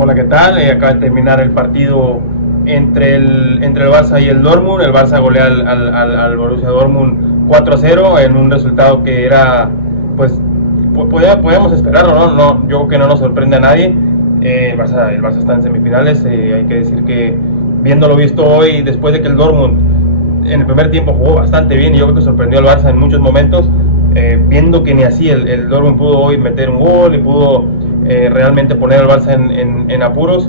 Hola, ¿qué tal? Acaba de terminar el partido entre el Barça y el Dortmund. El Barça golea al Borussia Dortmund 4-0 en un resultado que era, pues, podíamos esperarlo, ¿no? No, yo creo que no nos sorprende a nadie. El Barça está en semifinales. Hay que decir que, viendo lo visto hoy, después de que el Dortmund en el primer tiempo jugó bastante bien y yo creo que sorprendió al Barça en muchos momentos, viendo que ni así el Dortmund pudo hoy meter un gol y pudo realmente poner al Barça en apuros,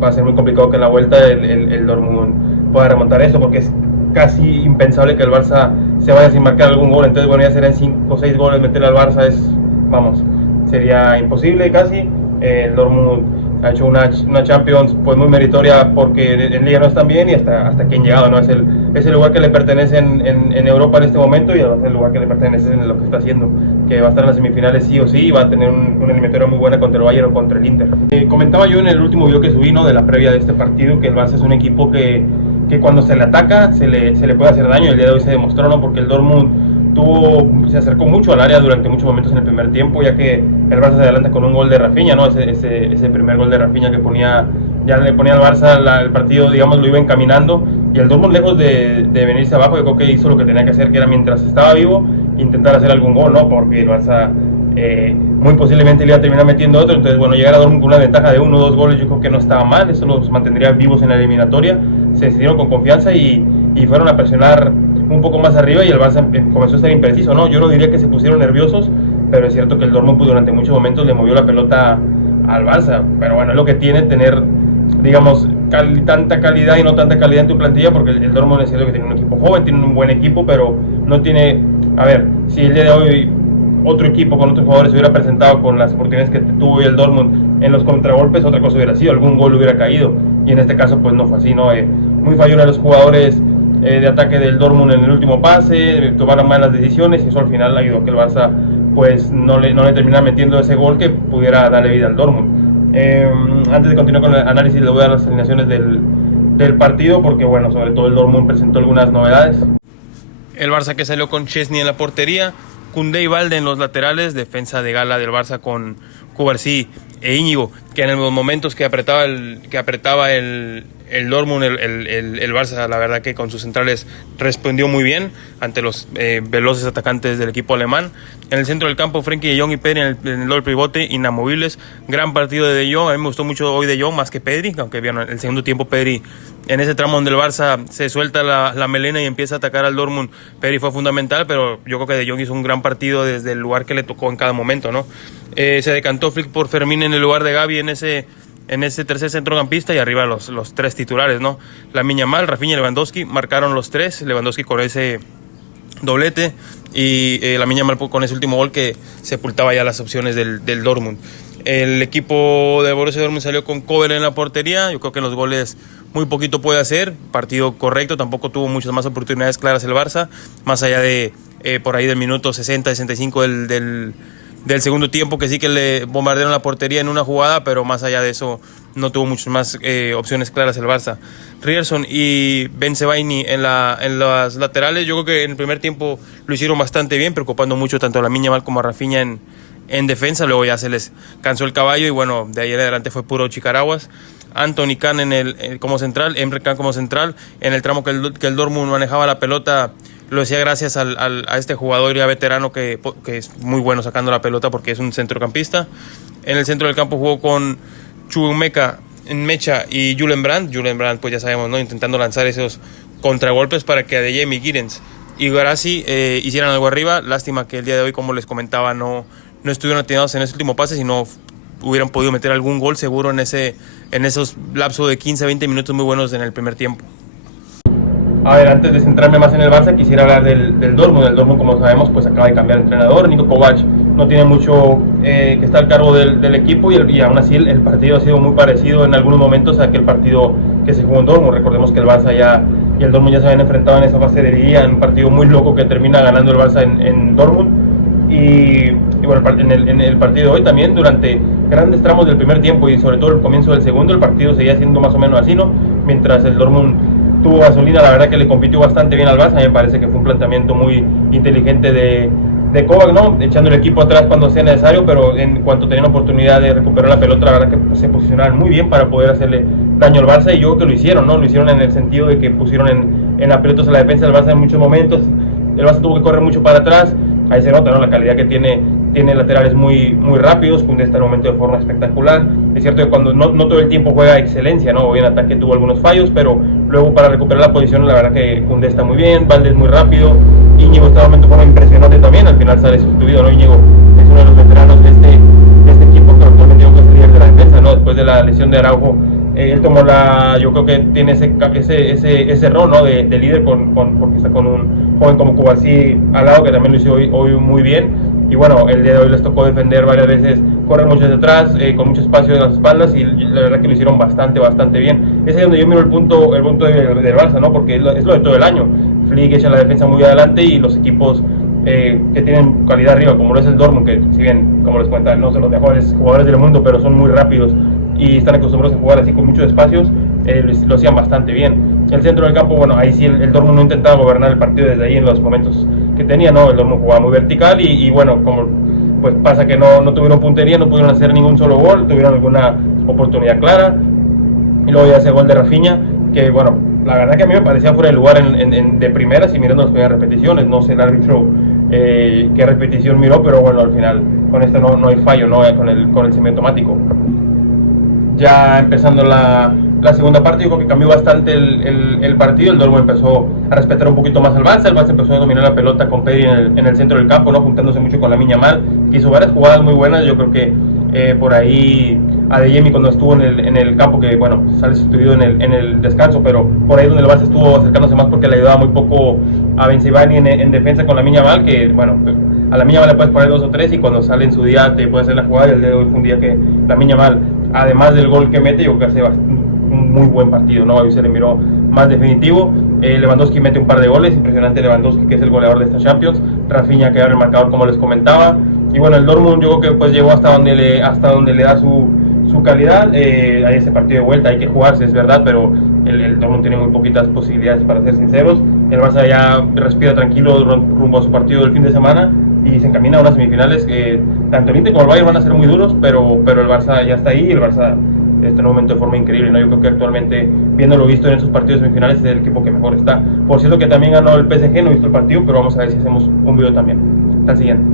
va a ser muy complicado que en la vuelta el Dortmund pueda remontar eso, porque es casi impensable que el Barça se vaya sin marcar algún gol. Entonces, bueno, ya serían 5 o 6 goles meter al Barça, sería imposible casi. El Dortmund ha hecho una Champions pues muy meritoria, porque en Liga no están bien y hasta que han llegado, ¿no? Es el lugar que le pertenece en Europa en este momento, y es el lugar que le pertenece en lo que está haciendo, que va a estar en las semifinales sí o sí, y va a tener una eliminatoria muy buena contra el Bayern o contra el Inter. Comentaba yo en el último video que subí, ¿no?, de la previa de este partido, que el Barça es un equipo que cuando se le ataca se le puede hacer daño. El día de hoy se demostró, ¿no?, porque el Dortmund se acercó mucho al área durante muchos momentos en el primer tiempo, ya que el Barça se adelanta con un gol de Rafinha, ¿no? Ese primer gol de Rafinha que ya le ponía al Barça el partido, digamos, lo iba encaminando, y el Dortmund, lejos de venirse abajo, yo creo que hizo lo que tenía que hacer, que era, mientras estaba vivo, intentar hacer algún gol, ¿no? Porque el Barça muy posiblemente le iba a terminar metiendo otro. Entonces, bueno, llegar a Dortmund con una ventaja de 1 o 2 goles, yo creo que no estaba mal, eso los mantendría vivos en la eliminatoria. Se decidieron con confianza y fueron a presionar un poco más arriba, y el Barça comenzó a estar impreciso, ¿no? Yo no diría que se pusieron nerviosos, pero es cierto que el Dortmund durante muchos momentos le movió la pelota al Barça. Pero bueno, es lo que tiene tener, digamos, tanta calidad y no tanta calidad en tu plantilla, porque el Dortmund es cierto que tiene un equipo joven, tiene un buen equipo, pero no tiene... A ver, si el día de hoy otro equipo con otros jugadores se hubiera presentado con las oportunidades que tuvo el Dortmund en los contragolpes, otra cosa hubiera sido, algún gol hubiera caído, y en este caso pues no fue así, ¿no? Muy fallón a los jugadores de ataque del Dortmund en el último pase, tomaron malas decisiones, y eso al final ayudó a que el Barça pues no le terminara metiendo ese gol que pudiera darle vida al Dortmund. Antes de continuar con el análisis, le voy a dar las alineaciones del partido, porque bueno, sobre todo el Dortmund presentó algunas novedades. El Barça, que salió con Chesney en la portería, Koundé y Balde en los laterales, defensa de gala del Barça con Cubarsí e Íñigo, que en los momentos que apretaba el Dortmund, el Barça, la verdad que con sus centrales respondió muy bien ante los veloces atacantes del equipo alemán. En el centro del campo, Frenkie de Jong y Pedri en el doble pivote, inamovibles. Gran partido de Jong, a mí me gustó mucho hoy de Jong más que Pedri, aunque bien, en el segundo tiempo Pedri, en ese tramo donde el Barça se suelta la melena y empieza a atacar al Dortmund, Pedri fue fundamental, pero yo creo que De Jong hizo un gran partido desde el lugar que le tocó en cada momento, ¿no? Se decantó Flick por Fermín en el lugar de Gavi en ese tercer centrocampista, y arriba los 3 titulares, ¿no? Lamine Yamal, Rafinha y Lewandowski marcaron los 3, Lewandowski con ese doblete y Lamine Yamal con ese último gol que sepultaba ya las opciones del Dortmund. El equipo de Borussia Dortmund salió con Kobel en la portería. Yo creo que en los goles muy poquito puede hacer, partido correcto, tampoco tuvo muchas más oportunidades claras el Barça, más allá de por ahí del minuto 60-65 del segundo tiempo, que sí que le bombardearon la portería en una jugada, pero más allá de eso no tuvo muchas más opciones claras el Barça. Ryerson y Bensebaini en las laterales, yo creo que en el primer tiempo lo hicieron bastante bien, preocupando mucho tanto a Lamine Yamal como a Rafinha en defensa. Luego ya se les cansó el caballo y bueno, de ahí en adelante fue puro chicaraguas. Anthony Kahn como central, Emre Can como central. En el tramo que el Dortmund manejaba la pelota, lo decía gracias a este jugador ya veterano que es muy bueno sacando la pelota, porque es un centrocampista. En el centro del campo jugó con Chukwuemeka, Mecha y Julen Brandt. Julen Brandt, pues ya sabemos, ¿no?, intentando lanzar esos contragolpes para que Adeyemi, Giddens y Guirassy hicieran algo arriba. Lástima que el día de hoy, como les comentaba, no estuvieron atinados en ese último pase, sino hubieran podido meter algún gol seguro en esos lapsos de 15-20 minutos muy buenos en el primer tiempo. A ver, antes de centrarme más en el Barça, quisiera hablar del Dortmund. El Dortmund, como sabemos, pues acaba de cambiar de entrenador. Niko Kovac no tiene mucho que estar al cargo del equipo, y aún así el partido ha sido muy parecido en algunos momentos a aquel partido que se jugó en Dortmund. Recordemos que el Barça y el Dortmund ya se habían enfrentado en esa fase de liguilla, en un partido muy loco que termina ganando el Barça en Dortmund. Y bueno, en el partido de hoy también, durante grandes tramos del primer tiempo y sobre todo el comienzo del segundo, el partido seguía siendo más o menos así, ¿no? Mientras el Dortmund tuvo gasolina, la verdad que le compitió bastante bien al Barça. Me parece que fue un planteamiento muy inteligente Kovac, ¿no? Echando el equipo atrás cuando sea necesario, pero en cuanto tenían oportunidad de recuperar la pelota, la verdad que se posicionaron muy bien para poder hacerle daño al Barça, y yo creo que lo hicieron, ¿no? Lo hicieron en el sentido de que pusieron en aprietos a la defensa del Barça en muchos momentos. El Barça tuvo que correr mucho para atrás, ahí se nota, ¿no? La calidad que tiene laterales muy rápidos. Koundé está en un momento de forma espectacular. Es cierto que cuando no todo el tiempo juega excelencia, ¿no? Hoy en ataque tuvo algunos fallos, pero luego para recuperar la posición, la verdad que Koundé está muy bien, Valdés muy rápido, Íñigo está en un momento de forma impresionante también, al final sale sustituido, ¿no? Íñigo es uno de los veteranos de este equipo, pero actualmente yo creo que es el líder de la defensa, ¿no? Después de la lesión de Araujo, él tomó yo creo que tiene ese rol, ¿no? de líder, porque está con un joven como Cubarsí al lado, que también lo hizo hoy muy bien. Y bueno, el día de hoy les tocó defender varias veces, correr mucho hacia atrás, con mucho espacio en las espaldas, y la verdad que lo hicieron bastante bien. Ese es donde yo miro el punto del Barça, ¿no? Porque es lo de todo el año. Flick echa la defensa muy adelante, y los equipos que tienen calidad arriba, como lo es el Dortmund, que si bien, como les cuenta, no son los mejores jugadores del mundo, pero son muy rápidos y están acostumbrados a jugar así con muchos espacios, lo hacían bastante bien. El centro del campo, bueno, ahí sí el Dortmund no intentaba gobernar el partido desde ahí en los momentos que tenía, ¿no? El Dortmund jugaba muy vertical, y bueno, como pues pasa que no tuvieron puntería, no pudieron hacer ningún solo gol, tuvieron alguna oportunidad clara, y luego ya ese gol de Rafinha, que bueno, la verdad que a mí me parecía fuera de lugar de primeras, y mirando las primeras repeticiones, no sé el árbitro qué repetición miró, pero bueno, al final con esto no hay fallo, ¿no? Con el semiautomático. Ya empezando la segunda parte, yo creo que cambió bastante el partido. El Dortmund empezó a respetar un poquito más al Barça. El Barça empezó a dominar la pelota con Pedri en el centro del campo, ¿no? Juntándose mucho con Lamine Yamal, que hizo varias jugadas muy buenas. Yo creo que por ahí Adeyemi, cuando estuvo en el campo, que bueno, sale sustituido en el descanso, pero por ahí donde el Barça estuvo acercándose más, porque le ayudaba muy poco a Benzibani en defensa con Lamine Yamal, que bueno, a Lamine Yamal le puedes poner 2 o 3, y cuando sale en su día te puede hacer la jugada. Y el de hoy fue un día que Lamine Yamal, además del gol que mete, yo creo que hace un muy buen partido, ¿no? Hoy se le miró más definitivo. Lewandowski mete un par de goles, impresionante Lewandowski, que es el goleador de esta Champions. Rafinha, que abre el marcador, como les comentaba. Y bueno, el Dortmund yo creo que pues llegó hasta donde le da su calidad. Hay ese partido de vuelta, hay que jugarse, es verdad, pero el Dortmund tiene muy poquitas posibilidades, para ser sinceros. El Barça ya respira tranquilo rumbo a su partido del fin de semana, y se encamina a unas semifinales. Tanto el Inter como el Bayern van a ser muy duros, pero el Barça ya está ahí, y el Barça está en un momento de forma increíble, ¿no? Yo creo que actualmente, viendo lo visto en esos partidos semifinales, es el equipo que mejor está. Por cierto que también ganó el PSG, no he visto el partido, pero vamos a ver si hacemos un video también. Hasta el siguiente.